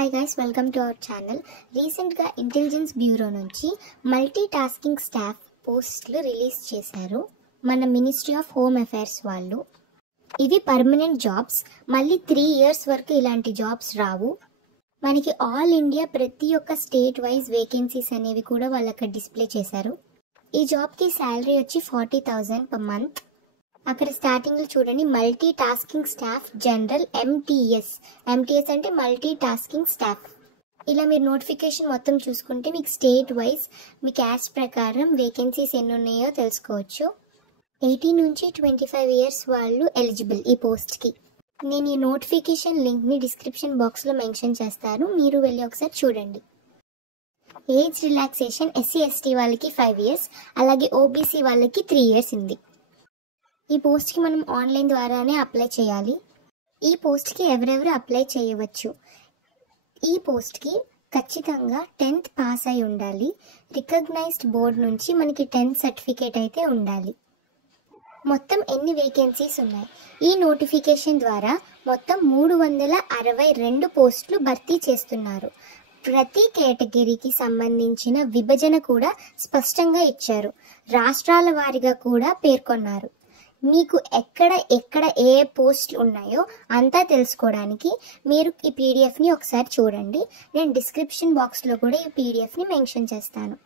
Hi guys, welcome to our channel. రీసెంట్గా intelligence bureau నుంచి multi tasking staff పోస్టులు release చేశారు మన మినిస్ట్రీ ఆఫ్ హోమ్ అఫైర్స్ వాళ్ళు. ఇవి పర్మనెంట్ జాబ్స్. మళ్ళీ 3 years వరకు ఇలాంటి జాబ్స్ రావు. మనకి ఆల్ ఇండియా ప్రతి ఒక్క స్టేట్ వైజ్ వేకెన్సీస్ అనేవి కూడా వాళ్ళు అక్కడ డిస్ప్లే చేశారు. ఈ జాబ్కి శాలరీ వచ్చి 40,000 per month. అక్కడ స్టార్టింగ్లో చూడండి, multi tasking staff general MTS అంటే మల్టీ టాస్కింగ్ స్టాఫ్. ఇలా మీరు నోటిఫికేషన్ మొత్తం చూసుకుంటే మీకు స్టేట్ వైజ్ మీ క్యాస్ట్ ప్రకారం వేకెన్సీస్ ఎన్ని ఉన్నాయో తెలుసుకోవచ్చు. 18 నుంచి 25 years వాళ్ళు ఎలిజిబుల్ ఈ పోస్ట్కి. నేను ఈ నోటిఫికేషన్ లింక్ని డిస్క్రిప్షన్ బాక్స్లో మెన్షన్ చేస్తాను, మీరు వెళ్ళి ఒకసారి చూడండి. ఏజ్ రిలాక్సేషన్ SC/ST వాళ్ళకి 5 years, అలాగే OBC వాళ్ళకి 3 years ఉంది. ఈ పోస్ట్కి మనం ఆన్లైన్ ద్వారానే అప్లై చేయాలి. ఈ పోస్ట్కి ఎవరెవరు అప్లై చేయవచ్చు. ఈ పోస్ట్కి ఖచ్చితంగా 10th పాస్ అయి ఉండాలి. రికగ్నైజ్డ్ బోర్డ్ నుంచి మనకి 10th సర్టిఫికేట్ అయితే ఉండాలి. మొత్తం ఎన్ని వేకెన్సీస్ ఉన్నాయి? ఈ నోటిఫికేషన్ ద్వారా మొత్తం 362 పోస్టులు భర్తీ చేస్తున్నారు. ప్రతి కేటగిరీకి సంబంధించిన విభజన కూడా స్పష్టంగా ఇచ్చారు. రాష్ట్రాల వారీగా కూడా పేర్కొన్నారు. మీకు ఎక్కడ ఏ పోస్టులు ఉన్నాయో అంతా తెలుసుకోవడానికి మీరు ఈ పీడిఎఫ్ని ఒకసారి చూడండి. నేను డిస్క్రిప్షన్ బాక్స్లో కూడా ఈ పీడిఎఫ్ని మెన్షన్ చేస్తాను.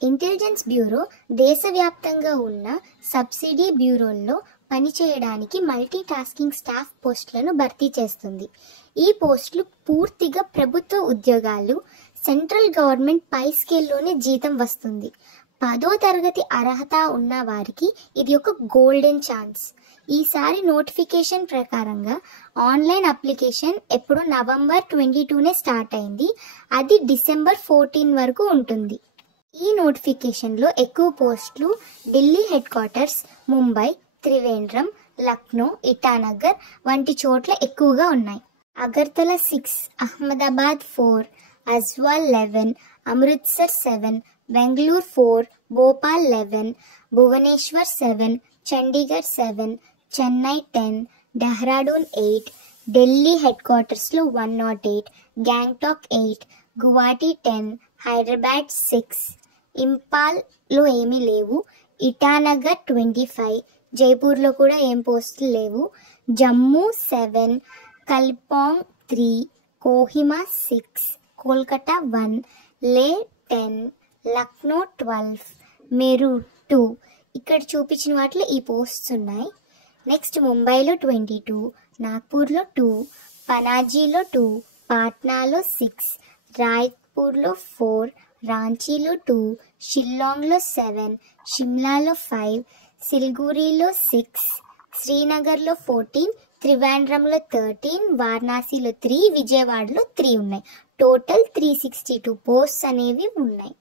ఇంటెలిజెన్స్ బ్యూరో దేశవ్యాప్తంగా ఉన్న సబ్సిడీ బ్యూరోల్లో పనిచేయడానికి మల్టీ టాస్కింగ్ స్టాఫ్ పోస్టులను భర్తీ చేస్తుంది. ఈ పోస్టులు పూర్తిగా ప్రభుత్వ ఉద్యోగాలు. సెంట్రల్ గవర్నమెంట్ పై స్కేల్లోనే జీతం వస్తుంది. 10వ తరగతి అర్హత ఉన్న వారికి ఇది ఒక గోల్డెన్ ఛాన్స్. ఈసారి నోటిఫికేషన్ ప్రకారంగా ఆన్లైన్ అప్లికేషన్ ఎప్పుడు November 22 స్టార్ట్ అయింది. అది December 14 వరకు ఉంటుంది. ఈ నోటిఫికేషన్లో ఎక్కువ పోస్టులు ఢిల్లీ హెడ్ క్వార్టర్స్, ముంబై, త్రివేంద్రం, లక్నో, ఇటానగర్ వంటి చోట్ల ఎక్కువగా ఉన్నాయి. అగర్తల 6, అహ్మదాబాద్ 4, అజ్వాల్ 11, అమృత్సర్ 7, బెంగళూరు 4, భోపాల్ 11, భువనేశ్వర్ 7, చండీగఢ్ 7, చెన్నై 10, డెహ్రాడూన్ 8, ఢిల్లీ హెడ్ క్వార్టర్స్లో 108, గ్యాంగ్టాక్ 8, గువాహటి 10, హైదరాబాద్ 6, ఇంపాల్లో ఏమీ లేవు, ఇటానగర్ 25, జైపూర్లో కూడా ఏం పోస్టులు లేవు, జమ్మూ 7, కల్పాంగ్ 3, కోహిమా 6, కోల్కతా 1, లే 10, లక్నో 12, మెరూట్ 2. ఇక్కడ చూపించిన వాటిలో ఈ పోస్ట్స్ ఉన్నాయి. నెక్స్ట్ ముంబైలో 22, నాగ్పూర్లో 2, పనాజీలో 2, పాట్నాలో 6, రాయ్పూర్లో 4, రాంచీలో 2, షిల్లాంగ్లో 7, షిమ్లాలో 5, సిల్గురిలో 6, శ్రీనగర్లో 14, త్రివేంద్రంలో 13, వారణాసిలో 3, విజయవాడలో 3 ఉన్నాయి. టోటల్ 362 పోస్ట్స్ అనేవి ఉన్నాయి.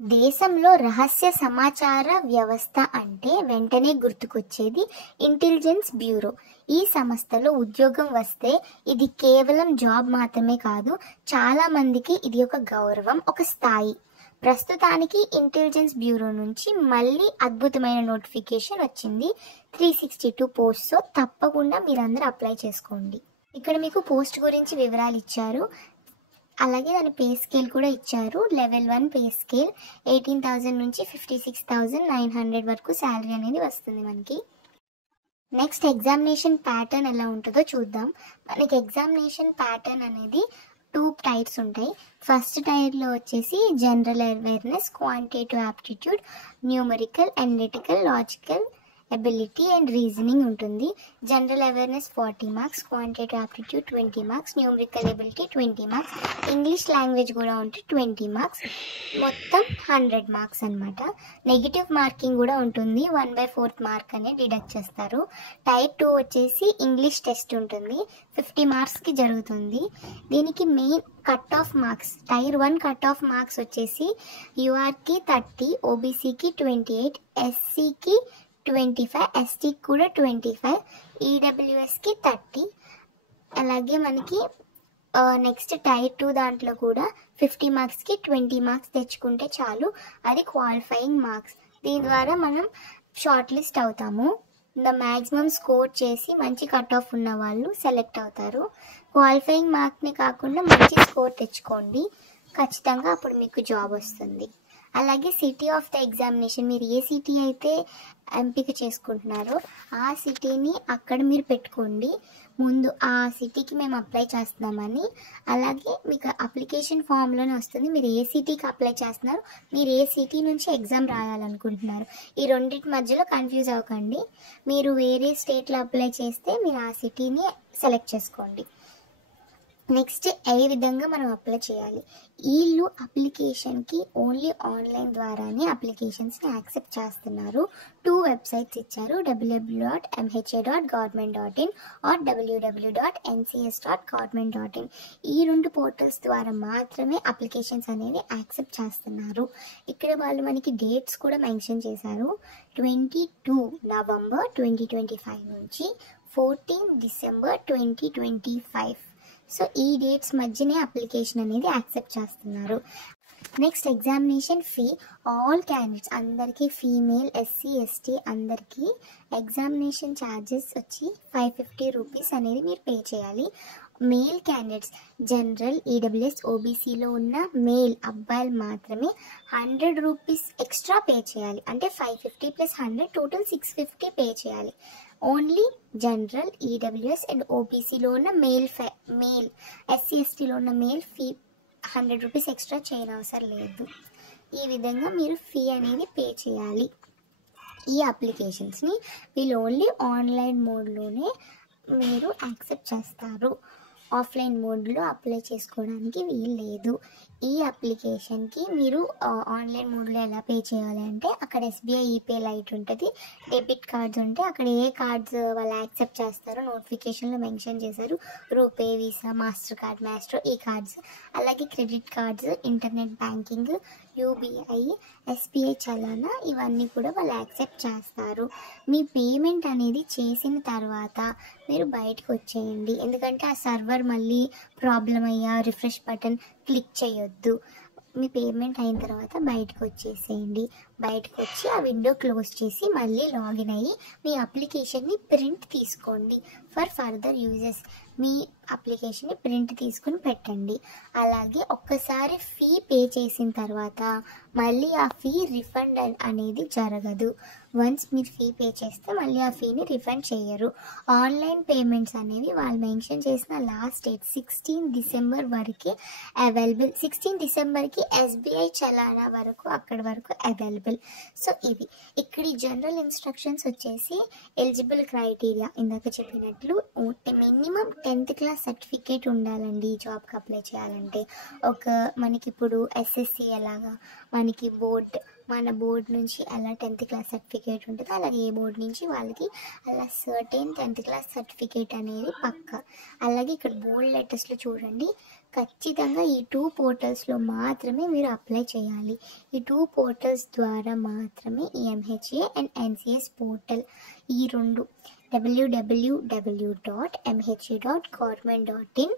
దేశంలో రహస్య సమాచార వ్యవస్థ అంటే వెంటనే గుర్తుకొచ్చేది ఇంటెలిజెన్స్ బ్యూరో. ఈ సంస్థలో ఉద్యోగం వస్తే ఇది కేవలం జాబ్ మాత్రమే కాదు, చాలా మందికి ఇది ఒక గౌరవం, ఒక స్థాయి. ప్రస్తుతానికి ఇంటెలిజెన్స్ బ్యూరో నుంచి మళ్ళీ అద్భుతమైన నోటిఫికేషన్ వచ్చింది. 362 పోస్ట్స్. తప్పకుండా మీరందరూ అప్లై చేసుకోండి. ఇక్కడ మీకు పోస్ట్ గురించి వివరాలు ఇచ్చారు, అలాగే దాని పే స్కేల్ కూడా ఇచ్చారు. Level 1 పే స్కేల్ 18,000 నుంచి 56,900 వరకు శాలరీ అనేది వస్తుంది మనకి. నెక్స్ట్ ఎగ్జామినేషన్ ప్యాటర్న్ ఎలా ఉంటుందో చూద్దాం. మనకి ఎగ్జామినేషన్ ప్యాటర్న్ అనేది 2 టైర్స్ ఉంటాయి. ఫస్ట్ టైర్లో వచ్చేసి general awareness, quantitative aptitude, numerical, analytical, logical ability and reasoning ఉంటుంది. General awareness 40 marks, quantitative aptitude 20 marks, numerical ability 20 marks, English language కూడా ఉంటే 20 marks, మొత్తం 100 marks అనమాట. నెగిటివ్ మార్కింగ్ కూడా ఉంటుంది, 1/4 మార్క్ అనేది డిడక్ట్ చేస్తారు. టైర్ 2 వచ్చేసి ఇంగ్లీష్ టెస్ట్ ఉంటుంది, 50 marksకి జరుగుతుంది. దీనికి main cut off marks, tier 1 cut off marks వచ్చేసి యూఆర్కి 30, ఓబీసీకి 28, ఎస్సీకి 25, ఎస్టీకి కూడా 25, ఈడబ్ల్యూఎస్కి 30. అలాగే మనకి నెక్స్ట్ టైర్ 2 దాంట్లో కూడా 50 మార్క్స్కి 20 మార్క్స్ తెచ్చుకుంటే చాలు, అది క్వాలిఫైయింగ్ మార్క్స్. దీని ద్వారా మనం షార్ట్ లిస్ట్ అవుతాము. ద మ్యాక్సిమం స్కోర్ చేసి మంచి కట్ ఆఫ్ ఉన్న వాళ్ళు సెలెక్ట్ అవుతారు. క్వాలిఫైయింగ్ మార్క్ని కాకుండా మంచి స్కోర్ తెచ్చుకోండి, ఖచ్చితంగా అప్పుడు మీకు జాబ్ వస్తుంది. అలాగే సిటీ ఆఫ్ ద ఎగ్జామినేషన్, మీరు ఏ సిటీ అయితే ఎంపిక చేసుకుంటున్నారో ఆ సిటీని అక్కడ మీరు పెట్టుకోండి. ముందు ఆ సిటీకి మేము అప్లై చేస్తున్నామని. అలాగే మీకు అప్లికేషన్ ఫామ్లోనే వస్తుంది మీరు ఏ సిటీకి అప్లై చేస్తున్నారు, మీరు ఏ సిటీ నుంచి ఎగ్జామ్ రాయాలనుకుంటున్నారు. ఈ రెండింటి మధ్యలో కన్ఫ్యూజ్ అవ్వకండి. మీరు వేరే స్టేట్లో అప్లై చేస్తే మీరు ఆ సిటీని సెలెక్ట్ చేసుకోండి. నెక్స్ట్ ఏ విధంగా మనం అప్లై చేయాలి. వీళ్ళు అప్లికేషన్కి ఓన్లీ ఆన్లైన్ ద్వారానే అప్లికేషన్స్ని యాక్సెప్ట్ చేస్తున్నారు. 2 వెబ్సైట్స్ ఇచ్చారు, www.mha.government.in ఆర్ www.ncs.government.in. ఈ 2 పోర్టల్స్ ద్వారా మాత్రమే అప్లికేషన్స్ అనేవి యాక్సెప్ట్ చేస్తున్నారు. ఇక్కడ వాళ్ళు మనకి డేట్స్ కూడా మెన్షన్ చేశారు. 22 నవంబర్ 2025 నుంచి 14 డిసెంబర్ 2025. సో ఈ డేట్స్ మధ్యనే అప్లికేషన్ అనేది యాక్సెప్ట్ చేస్తున్నారు. Next examination fee. All candidates అందరికీ, ఫీమేల్, ఎస్సీ, ఎస్టీ అందరికీ ఎగ్జామినేషన్ ఛార్జెస్ వచ్చి 550 రూపీస్ అనేది మీరు పే చేయాలి. మేల్ క్యాండిడేట్స్ జనరల్, ఈడబ్ల్యూఎస్, ఓబీసీలో ఉన్న మేల్ అబ్బాయిలు మాత్రమే 100 రూపీస్ ఎక్స్ట్రా పే చేయాలి. అంటే 550 + 100 టోటల్ 650 పే చేయాలి. ఓన్లీ జనరల్, ఈడబ్ల్యూఎస్ అండ్ ఓబీసీలో ఉన్న మేల్, ఎస్సీ ఎస్టీలో ఉన్న మేల్ ఫీ 100 రూపీస్ ఎక్స్ట్రా చేయనవసరం లేదు. ఈ విధంగా మీరు ఫీ అనేది పే చేయాలి. ఈ అప్లికేషన్స్ని వీళ్ళు ఓన్లీ ఆన్లైన్ మోడ్లోనే మీరు యాక్సెప్ట్ చేస్తారు, ఆఫ్లైన్ మోడ్లో అప్లై చేసుకోవడానికి వీలు లేదు. ఈ అప్లికేషన్కి మీరు ఆన్లైన్ మోడ్లో ఎలా పే చేయాలి అంటే అక్కడ ఎస్బీఐ ఈపే లైట్ ఉంటుంది, డెబిట్ కార్డ్స్ ఉంటే అక్కడ ఏ కార్డ్స్ వాళ్ళు యాక్సెప్ట్ చేస్తారో నోటిఫికేషన్లో మెన్షన్ చేశారు. RuPay, Visa, Mastercard, Maestro ఈ కార్డ్స్. అలాగే credit cards, internet banking, UPI, SBI చలానా ఇవన్నీ కూడా వాళ్ళు యాక్సెప్ట్ చేస్తారు. మీ పేమెంట్ అనేది చేసిన తర్వాత మీరు బయటకు వచ్చేయండి, ఎందుకంటే ఆ సర్వర్ మళ్ళీ ప్రాబ్లం అయ్యా రిఫ్రెష్ బటన్ క్లిక్ చేయొద్దు. మీ పేమెంట్ అయిన తర్వాత బయటకు వచ్చేసేయండి. బయటకు వచ్చి ఆ విండో క్లోజ్ చేసి మళ్ళీ లాగిన్ అయ్యి మీ అప్లికేషన్ని ప్రింట్ తీసుకోండి. ఫర్ ఫర్దర్ యూజెస్ మీ అప్లికేషన్ని ప్రింట్ తీసుకుని పెట్టండి. అలాగే ఒక్కసారి ఫీ పే చేసిన తర్వాత మళ్ళీ ఆ ఫీ రిఫండ్ అనేది జరగదు. వన్స్ మీరు ఫీ పే చేస్తే మళ్ళీ ఆ ఫీని రిఫండ్ చేయరు. ఆన్లైన్ పేమెంట్స్ అనేవి వాళ్ళు మెన్షన్ చేసిన లాస్ట్ డేట్ 16 డిసెంబర్ వరకే అవైలబుల్. 16 డిసెంబర్కి ఎస్బీఐ చలానా వరకు అక్కడి వరకు అవైలబుల్. సో ఇవి ఇక్కడ జనరల్ ఇన్స్ట్రక్షన్స్ వచ్చేసి ఎలిజిబుల్ క్రైటీరియా ఇందాక చెప్పినట్లు మినిమం 10th క్లాస్ సర్టిఫికేట్ ఉండాలండి. ఈ జాబ్కి అప్లై చేయాలంటే మనకి ఇప్పుడు ఎస్ఎస్సి ఎలాగా మనకి మన బోర్డు నుంచి అలా 10th క్లాస్ సర్టిఫికేట్ ఉంటుంది, అలాగే ఏ బోర్డు నుంచి వాళ్ళకి అలా సర్టెన్ 10th క్లాస్ సర్టిఫికేట్ అనేది పక్క. అలాగే ఇక్కడ బోల్డ్ లెటర్స్లో చూడండి, ఖచ్చితంగా ఈ 2 పోర్టల్స్లో మాత్రమే మీరు అప్లై చేయాలి. ఈ 2 పోర్టల్స్ ద్వారా మాత్రమే ఈ ఎంహెచ్ఏ అండ్ ఎన్సిఎస్ పోర్టల్ ఈ 2 www.mha.government.in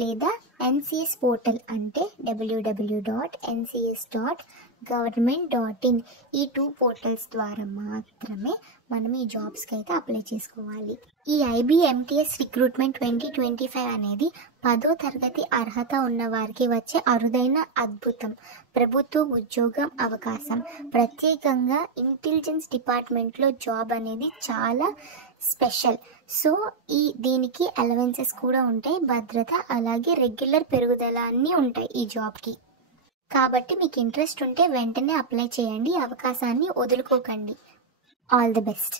లేదా ఎన్సిఎస్ పోర్టల్ అంటే www.ncs.government.in ఈ 2 పోర్టల్స్ ద్వారా మాత్రమే మనం ఈ జాబ్స్కి అయితే అప్లై చేసుకోవాలి. ఈ ఐబీఎంటీఎస్ రిక్రూట్మెంట్ 2025 అనేది 10వ తరగతి అర్హత ఉన్న వారికి వచ్చే అరుదైన అద్భుతం ప్రభుత్వ ఉద్యోగం అవకాశం. ప్రత్యేకంగా ఇంటెలిజెన్స్ డిపార్ట్మెంట్లో జాబ్ అనేది చాలా స్పెషల్. సో దీనికి అలవెన్సెస్ కూడా ఉంటాయి, భద్రత, అలాగే రెగ్యులర్ పెరుగుదల అన్నీ ఉంటాయి ఈ జాబ్కి. కాబట్టి మీకు ఇంట్రెస్ట్ ఉంటే వెంటనే అప్లై చేయండి, అవకాశాన్ని వదులుకోకండి. All the best.